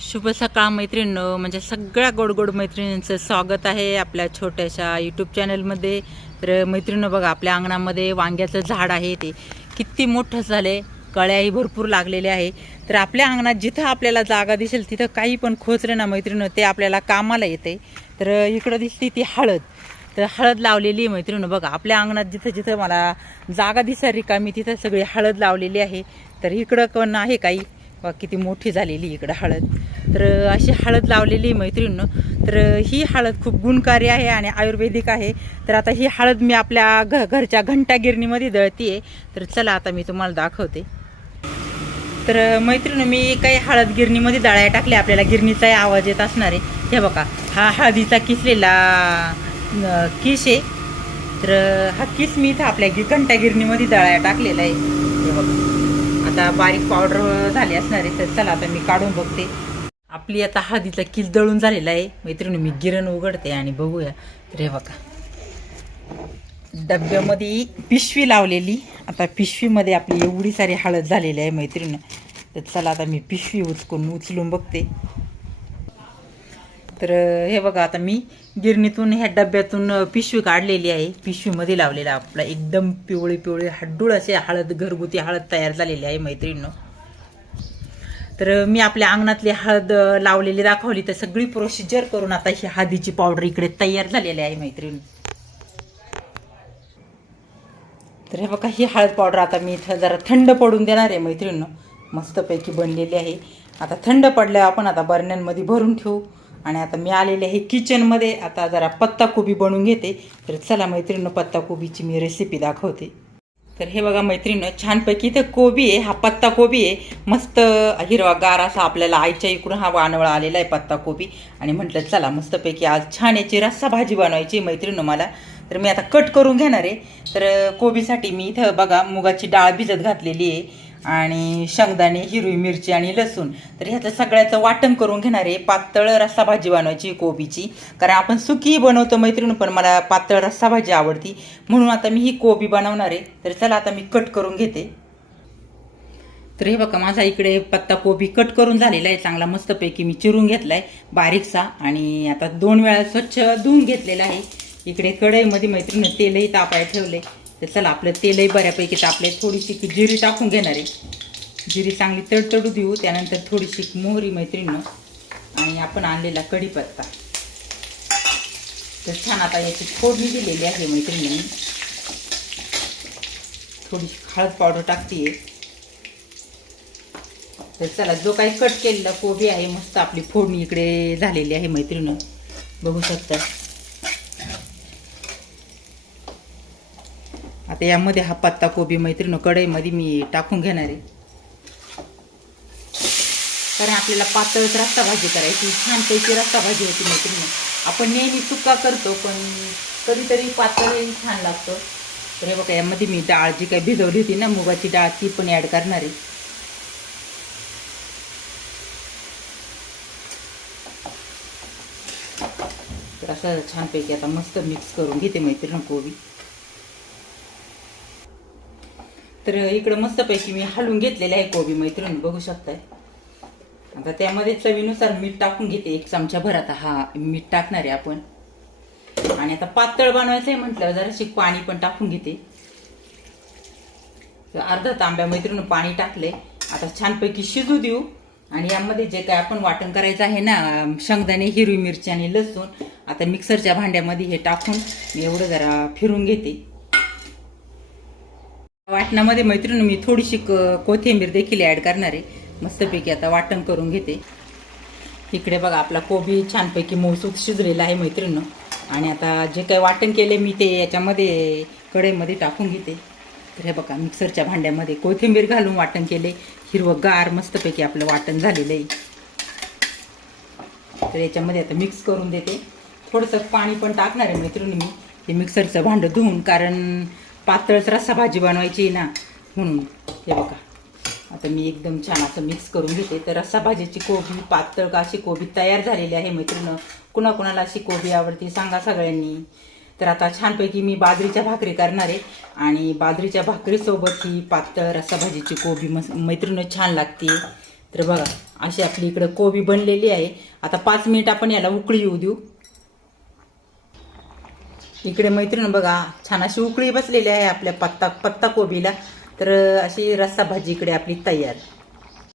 शुभ सकाळ मैत्रिणींनो. म्हणजे सगळ्या गोड गोड मैत्रिणींचं स्वागत आहे आपल्या छोट्याशा यूट्यूब चॅनलमध्ये तर मैत्रिणीनं बघा आपल्या अंगणामध्ये वांग्याचं झाड आहे ते. किती मोठं झाले कळ्याही भरपूर लागलेल्या आहे. तर आपल्या अंगणात जिथं आपल्याला जागा दिसेल तिथं काही पण खोचरे ना मैत्रिणं ते आपल्याला कामाला येते. तर इकडं दिसते ती हळद. तर हळद लावलेली आहे मैत्रिणी बघा आपल्या अंगणात जिथं जिथं मला जागा दिसा रिकामी तिथं सगळी हळद लावलेली आहे. तर इकडं पण आहे काही? वा किती मोठी झालेली इकडं हळद. तर अशी हळद लावलेली मैत्रिणीनं. तर ही हळद खूप गुणकारी आहे आणि आयुर्वेदिक आहे. तर आता ही हळद मी आपल्या घ घरच्या घंटागिरणीमध्ये दळती आहे तर चला आता मी तुम्हाला दाखवते. तर मैत्रिणी मी काही हळद गिरणीमध्ये दळाया टाकले आपल्याला गिरणीचाही आवाज येत असणार आहे. हे बघा हा हळदीचा किसलेला किस आहे. तर हा किस मी इथं आपल्या घंटागिरणीमध्ये घंटा गिरणीमध्ये टाकलेला आहे. हे बघा. आता बारीक पावडर झाली असणार आहे तर चला आता मी काढून बघते. आपली आता हळदीचा किल दळून झालेला आहे. मैत्रिणी मी गिरण उघडते आणि बघूया. तर हे बघा. डब्यामध्ये पिशवी लावलेली. आता पिशवीमध्ये आपली एवढी सारी हळद झालेली आहे मैत्रिणी. तर चला आता मी पिशवी उचकून उचलून बघते. तर हे बघा आता मी गिरणीतून ह्या डब्यातून पिशवी काढलेली आहे. पिशवीमध्ये लावलेला आपला एकदम पिवळी पिवळी हड्डूळ असे हळद घरगुती हळद तयार झालेली आहे मैत्रिणीनं. तर मी आपल्या अंगणातली हळद लावलेली दाखवली. तर सगळी प्रोसिजर करून आता ही हळदीची पावडर इकडे तयार झालेली आहे मैत्रीण. तर हे बघा ही हळद पावडर आता मी इथं जरा थंड पडून देणार आहे मैत्रिणीनं. मस्तपैकी बनलेली आहे. आता थंड पडल्यावर आपण आता बरण्यांमध्ये भरून ठेवू. आणि आता मी आलेले आहे किचनमध्ये आता जरा पत्ताकोबी बनवून घेते. तर चला मैत्रिणीनं पत्ताकोबीची मी रेसिपी दाखवते. तर हे बघा मैत्रिणीनं छानपैकी इथं कोबी आहे. हा पत्ता कोबी आहे. मस्त हिरवा गार असा आपल्याला आईच्या इकडून हा वानवळा आलेला आहे पत्ता कोबी आणि म्हटलं चला मस्तपैकी आज छान याची रस्सा भाजी बनवायची मैत्रिणीनं मला. तर मी आता कट करून घेणार आहे. तर कोबीसाठी मी इथं बघा मुगाची डाळ भिजत घातलेली आहे. आणि शेंगदाणे हिरवी मिरची आणि लसूण. तर ह्याचं सगळ्याचं वाटण करून घेणार आहे पातळ रस्सा भाजी बनवायची कोबीची. कारण आपण सुकी बनवतो मैत्रीण पण मला पातळ रस्सा भाजी आवडती. म्हणून आता मी ही कोबी बनवणार आहे. तर चला आता मी कट करून घेते. तर हे बघा माझा इकडे पत्ता कोबी कट करून झालेला आहे. चांगला मस्तपैकी मी चिरून घेतला आहे बारीकसा. आणि आता दोन वेळा स्वच्छ धुवून घेतलेला आहे. इकडे कढईमध्ये मैत्रिणी तेलही तापाय ठेवले तर चला आपलं तेलही बऱ्यापैकी तापले थोडीशी जिरी टाकून घेणार आहे. जिरी चांगली तडतडू देऊ त्यानंतर थोडीशी मोहरी मैत्रिणीनं आणि आपण आणलेला कढीपत्ता. तर छान आता याची फोडणी दिलेली आहे मैत्रिणींनी. थोडीशी हळद पावडर टाकते तर चला जो काही कट केलेला कोबी आहे मस्त आपली फोडणी इकडे झालेली आहे मैत्रिणी बघू शकता. आता यामध्ये हा पत्ता कोबी मैत्रिणी कढईमध्ये मी टाकून घेणार आहे. कारण आपल्याला पातळच रस्ता भाजी करायची छानपैकी रस्ता भाजी होती मैत्रिणी. आपण नेहमी चुका करतो पण कधीतरी पातळ छान लागतं. तर हे बघा यामध्ये मी डाळ जी काही भिजवली होती ना मुगाची डाळ ती पण ॲड करणार आहे. तर असं छानपैकी आता मस्त मिक्स करून घेते मैत्रीण कोबी. तर इकडं मस्तपैकी मी हलवून घेतलेले आहे कोबी मैत्रीण बघू शकताय. आता त्यामध्ये चवीनुसार मीठ टाकून घेते एक चमचा भरात हा मीठ टाकणार आहे आपण. आणि आता पातळ बनवायचं आहे म्हटल्यावर जराशी पाणी पण टाकून घेते. तर अर्धा तांब्या मैत्रीण पाणी टाकले आता छानपैकी शिजू देऊ. आणि यामध्ये जे काय आपण वाटण करायचं आहे ना शेंगदाणे हिरवी मिरची आणि लसूण आता मिक्सरच्या भांड्यामध्ये हे टाकून मी एवढं जरा फिरून घेते. वाटणामध्ये मैत्रिणी मी थोडीशी क- कोथिंबीर देखील ॲड करणार आहे. मस्तपैकी आता वाटण करून घेते. इकडे बघा आपला कोबी छानपैकी मौसूद शिजलेला आहे मैत्रिणीनं. आणि आता जे काही वाटण केले मी ते याच्यामध्ये कढईमध्ये टाकून घेते. तर हे बघा मिक्सरच्या भांड्यामध्ये कोथिंबीर घालून वाटण केले. हिरवं गार मस्तपैकी आपलं वाटण झालेलं आहे. तर याच्यामध्ये आता मिक्स करून देते. थोडंसं पाणी पण टाकणार आहे मैत्रिणी मी. ते मिक्सरचं भांडं धुवून कारण पातळच रस्सा भाजी बनवायची आहे ना म्हणून. हे बघा. आता मी एकदम छान असं मिक्स करून घेते. तर रस्सा भाजीची कोबी पातळ का अशी कोबी तयार झालेली आहे मैत्रिणं. कुणाकुणाला अशी कोबी आवडते सांगा सगळ्यांनी. तर आता छानपैकी मी बाजरीच्या भाकरी करणार. आहे आणि बाजरीच्या भाकरीसोबत ही पातळ रस्सा भाजीची कोबी मस मैत्रिणं छान लागते. तर बघा अशी आपली इकडं कोबी बनलेली आहे. आता पाच मिनिट आपण याला उकळी येऊ देऊ. इकडे मैत्रीण बघा छान अशी उकळी बसलेली आहे आपल्या पत्ता पत्ता कोबीला. तर अशी रस्सा भाजी इकडे आपली तयार.